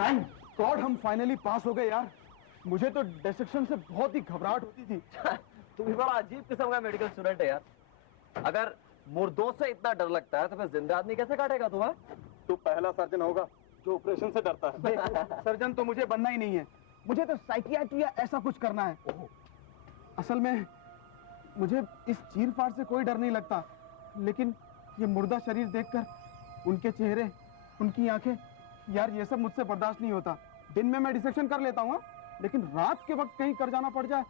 Thank God हम finally पास हो गए यार। मुझे तो डिसेक्शन से बहुत ही घबराहट होती थी। तू भी बड़ा अजीब किस्म का मेडिकल स्टूडेंट है यार। अगर मुर्दों से इतना डर लगता है तो फिर जिंदा आदमी कैसे काटेगा तुम्हें? तू पहला सर्जन होगा जो ऑपरेशन से डरता है। सर्जन तो मुझे बनना ही नहीं है, मुझे तो साइकियाट्री या ऐसा कुछ करना है। असल में मुझे इस चीर-फाड़ से कोई डर नहीं लगता, लेकिन ये मुर्दा शरीर देखकर, उनके चेहरे, उनकी आंखें, यार ये सब मुझसे बर्दाश्त नहीं होता। दिन में मैं डिसेक्शन कर लेता हूँ, लेकिन रात के वक्त कहीं कर जाना पड़ जाए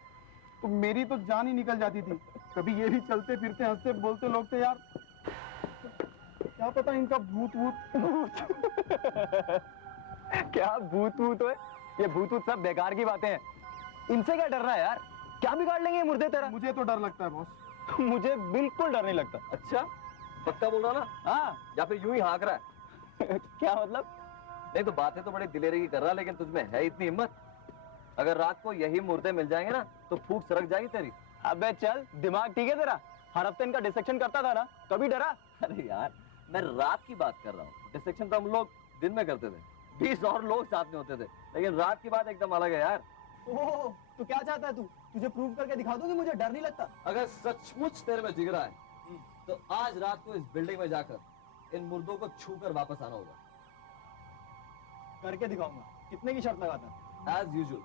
तो मेरी तो जान ही निकल जाती थी। कभी ये भी चलते फिरते हंसते बोलते लोग थे यार, क्या पता इनका भूत भूत क्या भूत भूत है? ये भूत भूत सब बेकार की बातें हैं। इनसे क्या डर रहा है यार? क्या बिगाड़ लेंगे ये मुर्दे तेरा? मुझे तो डर लगता है बॉस। मुझे बिल्कुल डर नहीं लगता। अच्छा, पक्का बोल रहा ना? हाँ, या फिर यूं ही हाँक रहा है? क्या मतलब? नहीं तो बातें तो बड़ी दिलेरी की कर रहा, लेकिन तुझमें है इतनी हिम्मत? अगर रात को यही मुर्दे मिल जाएंगे ना तो फूंक सरक जाएगी तेरी। अबे चल, दिमाग ठीक है तेरा? हर हफ्ते इनका डिसेक्शन करता था ना, कभी डरा? अरे यार, मैं रात की बात कर रहा हूँ। डिसेक्शन तो हम लोग दिन में करते थे, 20 और लोग साथ में होते थे, लेकिन रात की बात एकदम अलग है यार। ओह, तो क्या चाहता है तू? तुझे प्रूव करके दिखा दूं कि मुझे डर नहीं लगता। अगर सचमुच तेरे में जिगरा है तो आज रात को इस बिल्डिंग में जाकर इन मुर्दों को छूकर वापस आना होगा। करके दिखाऊंगा। कितने की शर्त लगाता? एज यूजुअल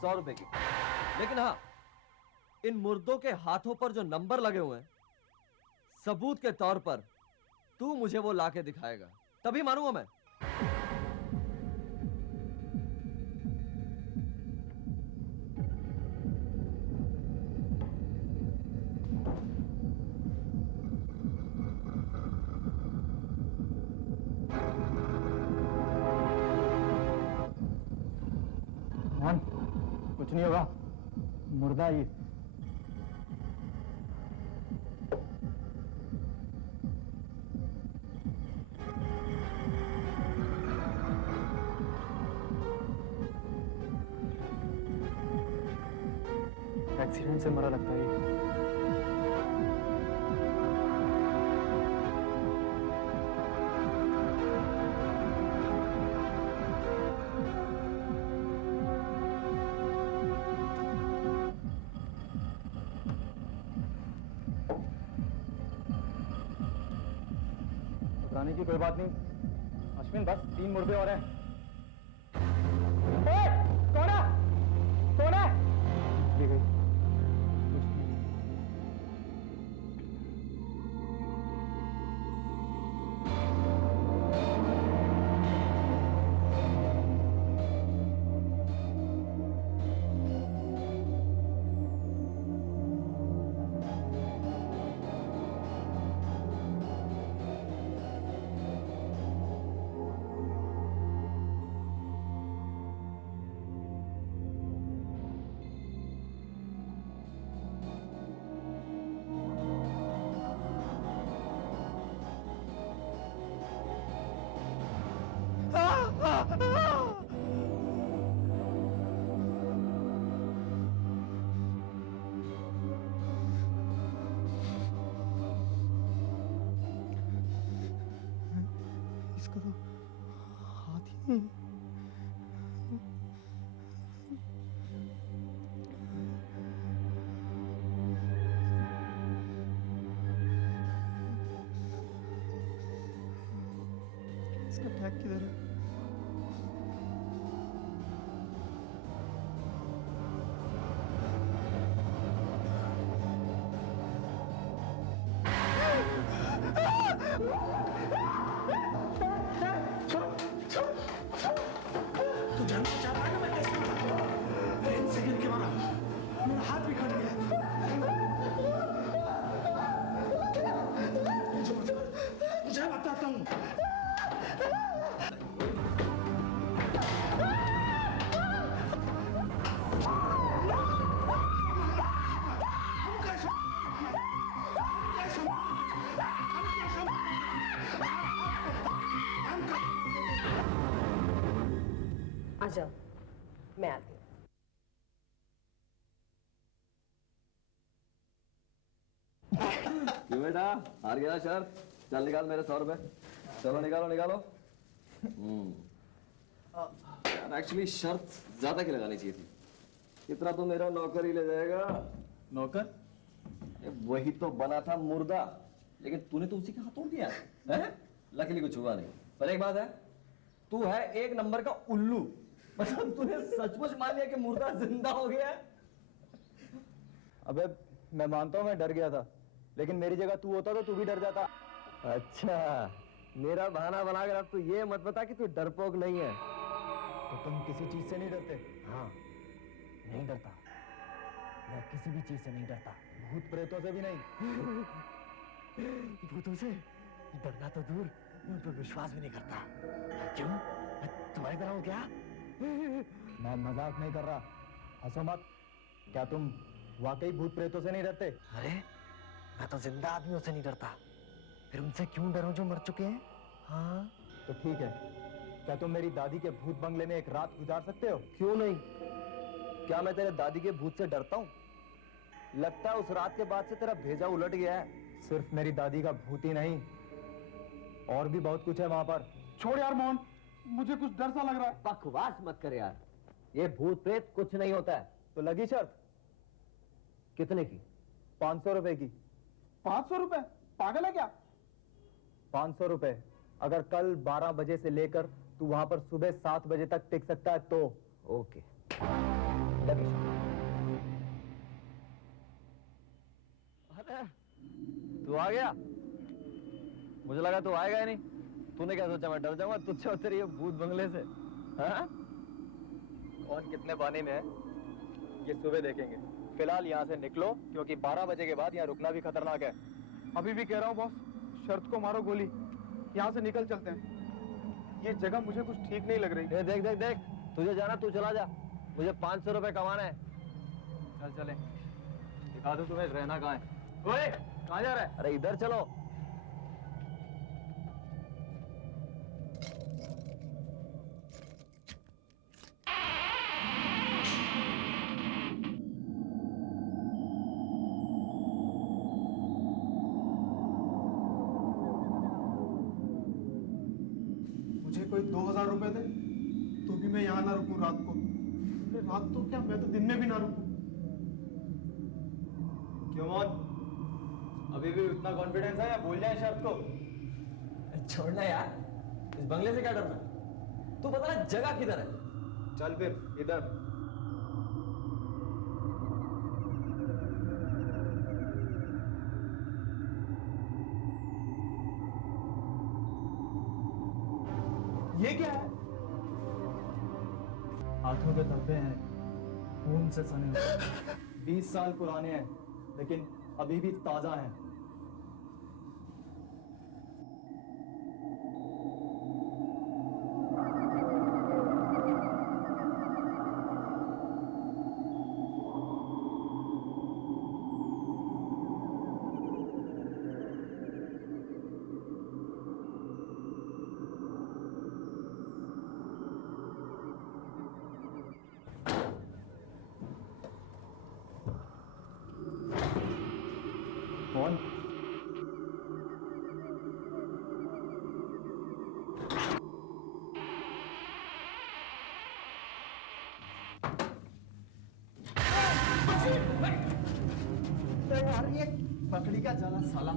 100 रुपए की। लेकिन हाँ, इन मुर्दों के हाथों पर जो नंबर लगे हुए हैं, सबूत के तौर पर तू मुझे वो लाके दिखाएगा, तभी मानूंगा मैं। कुछ नहीं होगा, मुर्दा ही। एक्सीडेंट से मरा लगता है ये। घबराने की कोई बात नहीं अश्विन, बस 3 मुर्दे और हैं। कौन है? कौन है? ये गई। इसका तो हाथ ही नहीं। इसका टैग किधर है? तू जानना चाहता है ना मैं कैसे मरा? अरे 1 सेकंड के मारा, मेरा हाथ भी कट गया। मुझे बताता हूँ। आ जाओ, मैं आती हूँ। क्यों बेटा, हार गया शर्त? चल निकाल मेरे 100 रुपए। चलो निकालो निकालो। यार एक्चुअली शर्त ज्यादा की लगानी चाहिए थी। इतना तो मेरा नौकर ही ले जाएगा। नौकर? वही तो बना था मुर्दा, लेकिन तूने तो उसी के हाथ तोड़ दिया है? लकीली कुछ हुआ नहीं। पर एक बात है, तू है एक नंबर का उल्लू। मतलब तूने सचमुच मान लिया कि मुर्दा जिंदा हो गया है। अबे मैं मानता हूँ मैं डर गया था, लेकिन मेरी जगह तू होता तो तू भी डर जाता। अच्छा, मेरा बहाना बनाकर अब तू ये मत बता कि तू डरपोक नहीं है। तो तुम किसी चीज से नहीं डरते? हाँ, नहीं डरता, मैं किसी भी चीज से नहीं डरता, भूत प्रेतों से भी नहीं। भूतों से डरना तो दूर, मैं उन पर विश्वास भी नहीं करता। क्यों? मैं तुम्हारी तरह हूँ क्या? मैं मजाक नहीं कर रहा, हंसो मत। क्या तुम वाकई भूत प्रेतों से नहीं डरते? अरे मैं तो जिंदा आदमियों से नहीं डरता, फिर उनसे क्यों डरूं जो मर चुके हैं? हाँ तो ठीक है, क्या तुम मेरी दादी के भूत बंगले में एक रात गुजार सकते हो? क्यों नहीं? क्या मैं तेरे दादी के भूत से डरता हूँ? लगता है उस रात के बाद से तेरा भेजा उलट गया है। सिर्फ मेरी दादी का भूत ही नहीं, और भी बहुत कुछ है वहां पर। छोड़ यार मोहन, मुझे कुछ डर सा लग रहा है। बकवास मत कर यार, ये भूत प्रेत कुछ नहीं होता है। तो लगी शर्त? कितने की? 500 रुपए की। 500 रुपए? पागल है क्या? 500 रुपए। अगर कल 12 बजे से लेकर तू वहां पर सुबह 7 बजे तक टिक सकता है तो। ओके, लगी शर्त। अरे तू आ गया? मुझे लगा तू आएगा ही नहीं। तूने क्या सोचा मैं डर जाऊंगा तुझसे और तेरे ये भूत बंगले से? हाँ? कौन कितने पानी में है ये सुबह देखेंगे। फिलहाल यहाँ से निकलो, क्योंकि 12 बजे के बाद यहाँ रुकना भी खतरनाक है। अभी भी कह रहा हूँ बॉस, शर्त को मारो गोली, यहाँ से निकल चलते हैं। ये जगह मुझे कुछ ठीक नहीं लग रही। ये देख देख देख, तुझे जाना तू चला जा, मुझे 500 रुपए कमाना है। चल चले, दिखा दूं तुम्हें रहना कहाँ है। ओए, कहाँ जा रहा है? अरे इधर चलो। मुझे कोई 2000 रुपए दे तो भी मैं यहाँ ना रुकूं रात को। अरे रात तो क्या, मैं तो दिन में भी ना रुकूं। क्यों मोहन, अभी भी उतना कॉन्फिडेंस है या भूल जाए शर्त को? छोड़ना यार, इस बंगले से क्या डरना? तू बता ना जगह किधर है? चल फिर इधर। ये क्या है? हाथों के धब्बे हैं, खून से सने हुए। 20 साल पुराने हैं, लेकिन अभी भी ताजा हैं। कौन? यार ये मकड़ी का जाला साला।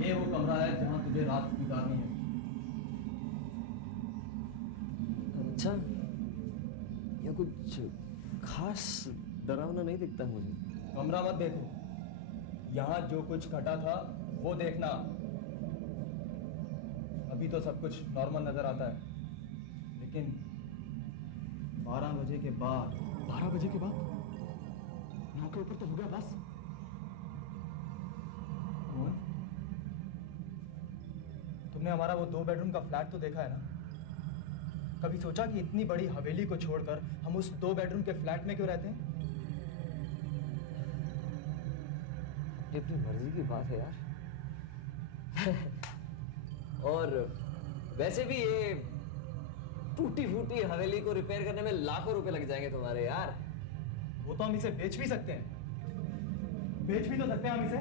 ये वो कमरा है जहाँ तुझे रात गुजारनी है। अच्छा, ये कुछ खास डरावना नहीं दिखता है मुझे। कमरा मत देखो, यहाँ जो कुछ घटा था वो देखना। अभी तो सब कुछ नॉर्मल नजर आता है, लेकिन 12 बजे के बाद। 12 बजे के बाद 9 के ऊपर तो हो गया बस। मोहन, तुमने हमारा वो 2 बेडरूम का फ्लैट तो देखा है ना? कभी सोचा कि इतनी बड़ी हवेली को छोड़कर हम उस 2 बेडरूम के फ्लैट में क्यों रहते हैं? ये अपनी मर्जी की बात है यार। और वैसे भी ये टूटी फूटी हवेली को रिपेयर करने में लाखों रुपए लग जाएंगे तुम्हारे यार। वो तो हम इसे बेच भी सकते हैं, बेच भी तो सकते हैं हम इसे।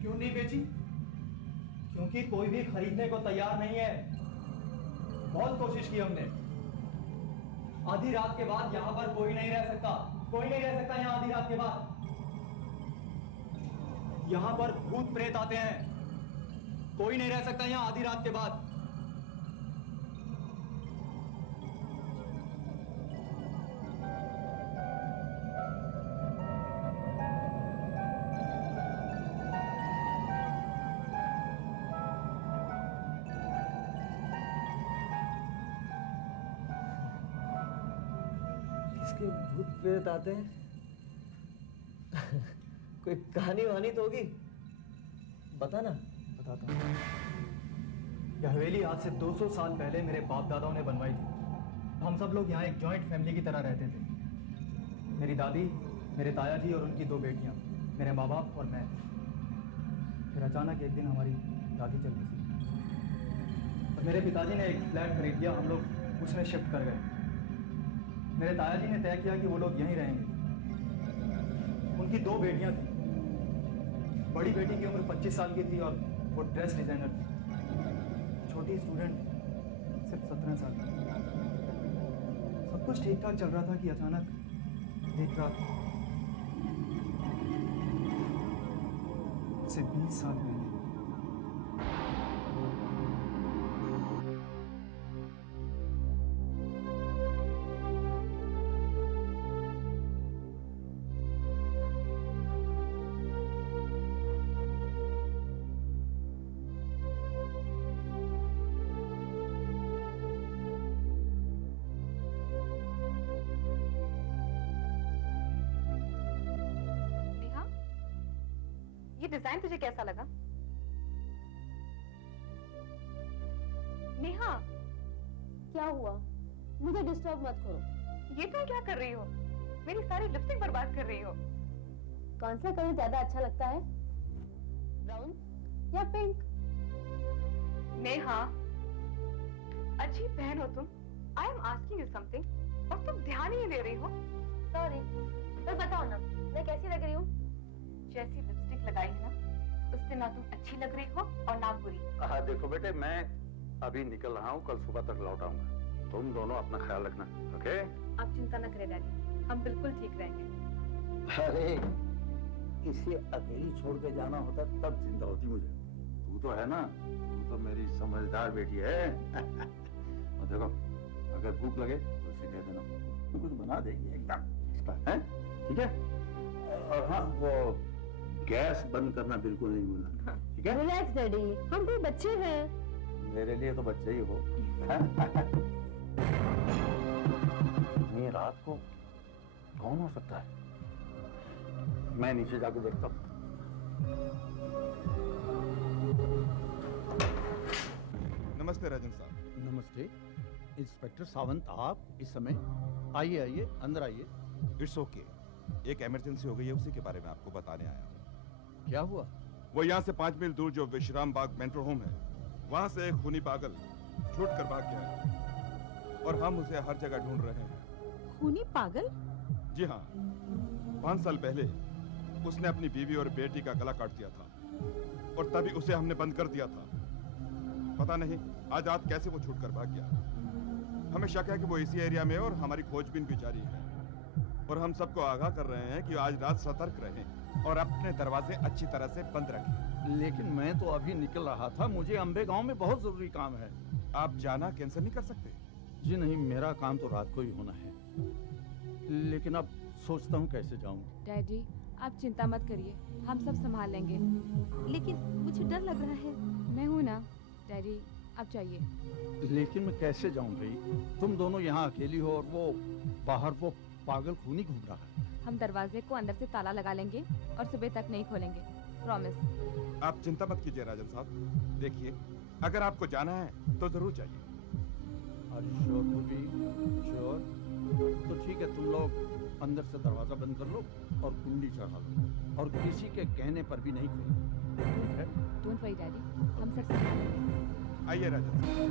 क्यों नहीं बेची? क्योंकि कोई भी खरीदने को तैयार नहीं है। बहुत कोशिश की हमने। आधी रात के बाद यहाँ पर कोई नहीं रह सकता, कोई नहीं रह सकता यहाँ आधी रात के बाद। यहाँ पर भूत प्रेत आते हैं, कोई नहीं रह सकता यहाँ आधी रात के बाद। इसके भूत प्रेत आते हैं? कोई कहानी वहानी तो होगी, बता ना। बताता हूँ। यह हवेली आज से 200 साल पहले मेरे बाप दादाओं ने बनवाई थी। हम सब लोग यहाँ एक जॉइंट फैमिली की तरह रहते थे। मेरी दादी, मेरे ताया जी और उनकी 2 बेटियाँ, मेरे माँ बाप और मैं। फिर अचानक एक दिन हमारी दादी चल बसी और मेरे पिताजी ने एक फ्लैट खरीद लिया। हम लोग उसमें शिफ्ट कर गए। मेरे ताया जी ने तय किया कि वो लोग यहीं रहेंगे। उनकी 2 बेटियाँ थीं। बड़ी बेटी की उम्र 25 साल की थी और वो ड्रेस डिजाइनर थी। छोटी स्टूडेंट सिर्फ 17 साल की। सब कुछ ठीक ठाक चल रहा था कि अचानक एक रात से 20 साल पहले ये डिजाइन तुझे कैसा लगा? नेहा, क्या हुआ? मुझे डिस्टर्ब मत करो। ये तुम क्या कर रही हो? मेरी सारी लिपस्टिक बर्बाद कर रही हो। कौन सा कलर ज्यादा अच्छा लगता है, ब्राउन या पिंक? नेहा, अजीब बहन हो तुम। I am asking you something और तुम ध्यान ही नहीं दे रही हो। सॉरी, तो बताओ ना, मैं कैसी लग रही हूँ? जैसी लिपस्टिक लगाई है ना, उससे ना तुम अच्छी लग रही हो और ना बुरी। हाँ देखो बेटे, मैं अभी निकल रहा हूँ, कल सुबह तक लौट आऊंगा। तुम दोनों अपना ख्याल रखना, ओके? आप चिंता न करें डैडी, हम बिल्कुल ठीक रहेंगे। अरे इसे अकेली छोड़ के जाना होता तब चिंता होती मुझे। तू तो है ना, तू तो मेरी समझदार बेटी है। और देखो, अगर भूख लगे तो उसे दे देना, तो कुछ बना देगी एकदम, है? ठीक है? और हाँ, वो गैस बंद करना बिल्कुल नहीं भूलना, ठीक है? रिलैक्स डैडी, हम कोई बच्चे हैं। मेरे लिए तो बच्चे ही हो। इतनी रात को कौन हो सकता है? मैं नीचे जाके देखता हूँ। नमस्ते राजन साहब। नमस्ते इंस्पेक्टर सावंत, आप इस समय? आइए आइए, अंदर आइए। इट्स ओके, एक इमरजेंसी हो गई है, उसी के बारे में आपको बताने आया हूँ। क्या हुआ? वो यहाँ से 5 मील दूर जो विश्राम बाग मेट्रो होम है, वहाँ से एक खूनी पागल छूट कर भाग गया है और हम उसे हर जगह ढूंढ रहे हैं। खूनी पागल? जी हाँ, 5 साल पहले उसने अपनी बीवी और बेटी का गला काट दिया था और तभी उसे हमने बंद कर दिया था। पता नहीं आज रात कैसे वो छूट कर भाग गया। हमें शक है कि वो इसी एरिया में, और हमारी खोजबीन भी जारी है। और हम सबको आगाह कर रहे हैं कि आज रात सतर्क रहें और अपने दरवाजे अच्छी तरह से बंद रखें। लेकिन मैं तो अभी निकल रहा था, मुझे अंबे गांव में बहुत जरूरी काम है। आप जाना कैंसिल नहीं कर सकते? जी नहीं, मेरा काम तो रात को ही होना है, लेकिन अब सोचता हूँ कैसे जाऊँ। डैडी, आप चिंता मत करिए, हम सब संभाल लेंगे। लेकिन मुझे डर लग रहा है। मैं हूँ ना डैडी, आप जाइए। लेकिन मैं कैसे जाऊँ भाई? तुम दोनों यहाँ अकेली हो और वो बाहर वो पागल खूनी घूम रहा है। हम दरवाजे को अंदर से ताला लगा लेंगे और सुबह तक नहीं खोलेंगे, प्रॉमिस। आप चिंता मत कीजिए राजन साहब। देखिए, अगर आपको जाना है तो जरूर जाइए। Are you sure, Bobby? Sure? तो ठीक है, तुम लोग अंदर से दरवाजा बंद कर लो और कुंडी चढ़ा लो और किसी के कहने पर भी नहीं खोलो, ठीक है? डोंट वरी डैडी, हम सब संभाल लेंगे। आइए राजा साहब।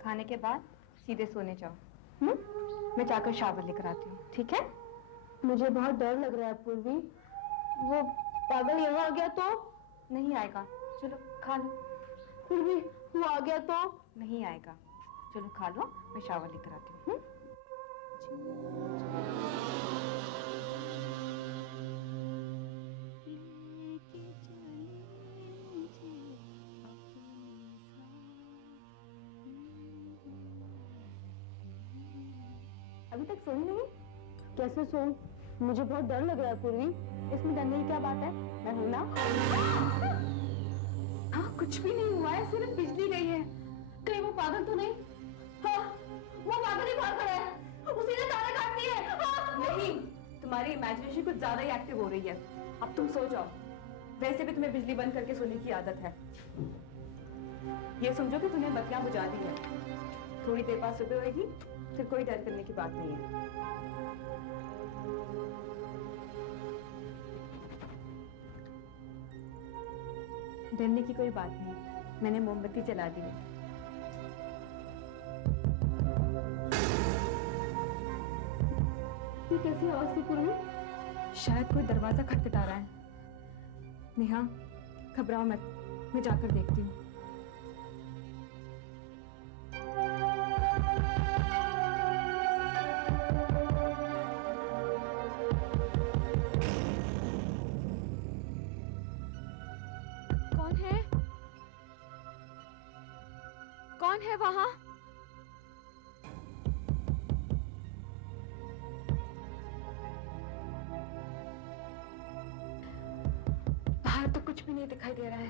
खाने के बाद सीधे सोने जाओ। मैं जाकर शावर लेकर आती हूँ, ठीक है? मुझे बहुत डर लग रहा है पूर्वी। वो पागल यहाँ आ गया तो? नहीं आएगा, चलो खा लो। पूर्वी वो आ गया तो? नहीं आएगा, चलो खा लो, मैं शावर लेकर आती हूँ। अभी तक सोई नहीं? कैसे सोऊं? मुझे बहुत डर लग रहा है पूर्वी। इसमें डरने की क्या बात है? मैं हूं ना। हाँ, कुछ भी नहीं हुआ है, सिर्फ बिजली गई है। कहीं वो पागल तो नहीं? हाँ, वो पागल ही बाहर खड़ा है। उसी ने तारे काट दिए। हाँ। नहीं, तुम्हारी इमेजिनेशन कुछ ज्यादा ही एक्टिव हो रही है। अब तुम सो जाओ। वैसे भी तुम्हें बिजली बंद करके सोने की आदत है। ये समझो कि तुमने बत्तियां बुझा दी है। थोड़ी देर बाद सुबह होगी, फिर कोई डर करने की बात नहीं है। डरने की कोई बात नहीं, मैंने मोमबत्ती जला दी है। ये कैसी आवाज थी पूर्वी? शायद कोई दरवाजा खटखटा रहा है। नेहा, घबराओ मत, मैं जाकर देखती हूँ। कौन है? कौन है वहां? बाहर तो कुछ भी नहीं दिखाई दे रहा है।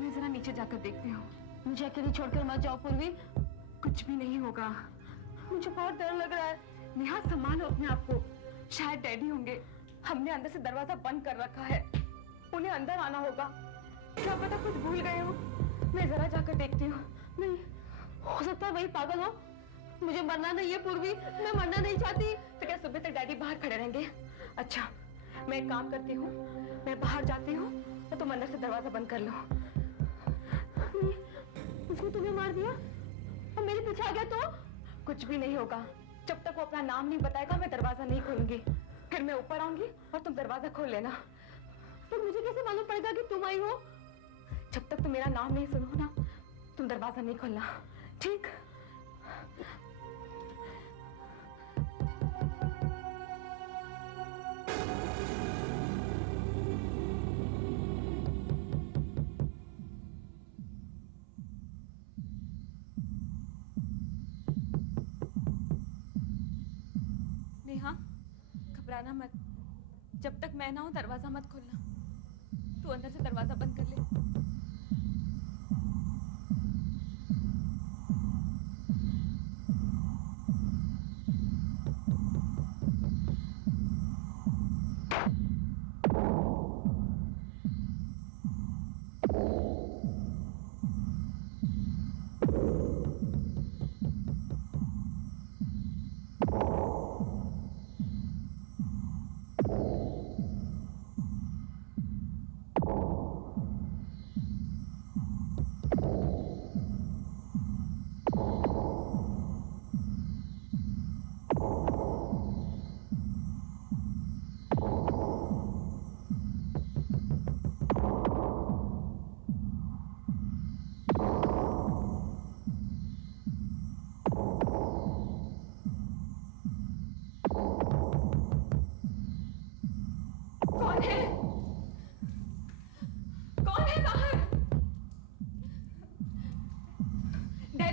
मैं जरा नीचे जाकर देखती हूँ। मुझे अकेली छोड़कर मत जाओ पूर्वी। कुछ भी नहीं होगा। मुझे बहुत डर लग रहा है। नेहा, संभालो अपने आप को। शायद डैडी होंगे। हमने अंदर से दरवाजा बंद कर रखा है। उन्हें अंदर आना होगा। क्या पता कुछ भूल गए हो। मैं जरा जाकर देखती हूँ। नहीं, हो सकता है वही पागल हो। मुझे मरना नहीं है पूर्वी, मैं मरना नहीं चाहती। तो क्या सुबह तक डैडी बाहर खड़े रहेंगे? अच्छा, मैं एक काम करती हूँ, मैं बाहर जाती हूँ तो तुम अंदर से दरवाजा बंद कर लो। उसने तुम्हें मार दिया और मेरे पीछे आ गया तो? कुछ भी नहीं होगा। जब तक वो अपना नाम नहीं बताएगा, मैं दरवाजा नहीं खोलूंगी। फिर मैं ऊपर आऊंगी और तुम दरवाजा खोल लेना। तो मुझे कैसे मालूम पड़ेगा कि तुम आई हो? जब तक तुम मेरा नाम नहीं सुनो ना, तुम दरवाजा नहीं खोलना, ठीक? नेहा, घबराना मत। जब तक मैं ना हूं, दरवाजा मत खोलना। तू अंदर से दरवाजा बंद कर ले।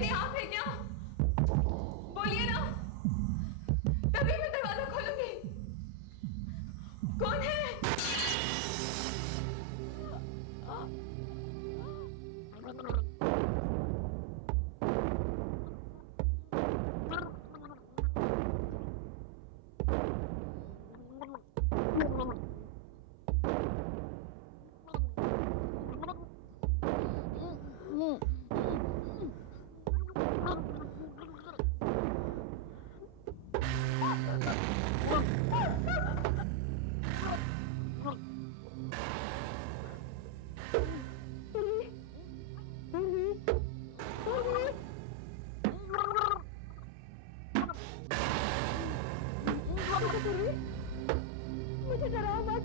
यदि आप हैं क्या? बोलिए ना, तभी मैं दरवाजा खोलूंगी। कौन है? मुझे डराओ मत।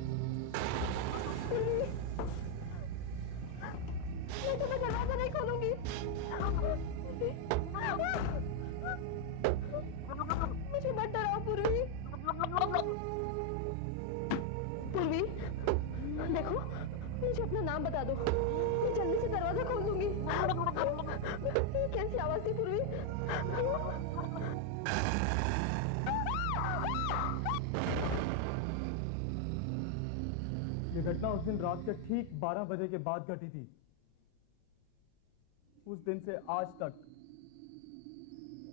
मैं तुम्हें दरवाजा नहीं खोलूंगी। मुझे मत डराओ पूर्वी। पूर्वी, देखो मुझे अपना नाम बता दो, मैं जल्दी से दरवाजा खोल दूंगी। ये कैसी आवाज थी पूर्वी? ये घटना उस दिन रात के ठीक 12 बजे के बाद घटी थी। उस दिन से आज तक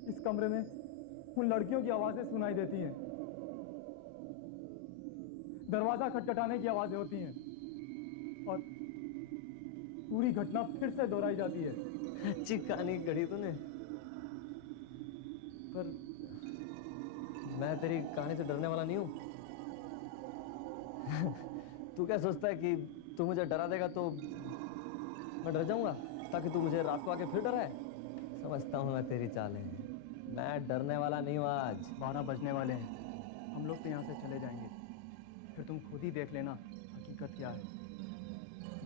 इस कमरे में उन लड़कियों की आवाजें सुनाई देती हैं, दरवाजा खटखटाने की आवाजें होती हैं और पूरी घटना फिर से दोहराई जाती है। अच्छी कहानी गढ़ी तूने, पर मैं तेरी कहानी से डरने वाला नहीं हूं। तू क्या सोचता है कि तू मुझे डरा देगा तो मैं डर जाऊंगा ताकि तू मुझे रात को आके फिर डराए? समझता हूं मैं तेरी चालें। मैं डरने वाला नहीं हूं। आज 12 बजने वाले हैं, हम लोग तो यहाँ से चले जाएंगे, फिर तुम खुद ही देख लेना हकीकत क्या है।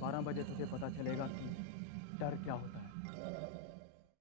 12 बजे तुझे पता चलेगा कि डर क्या होता है।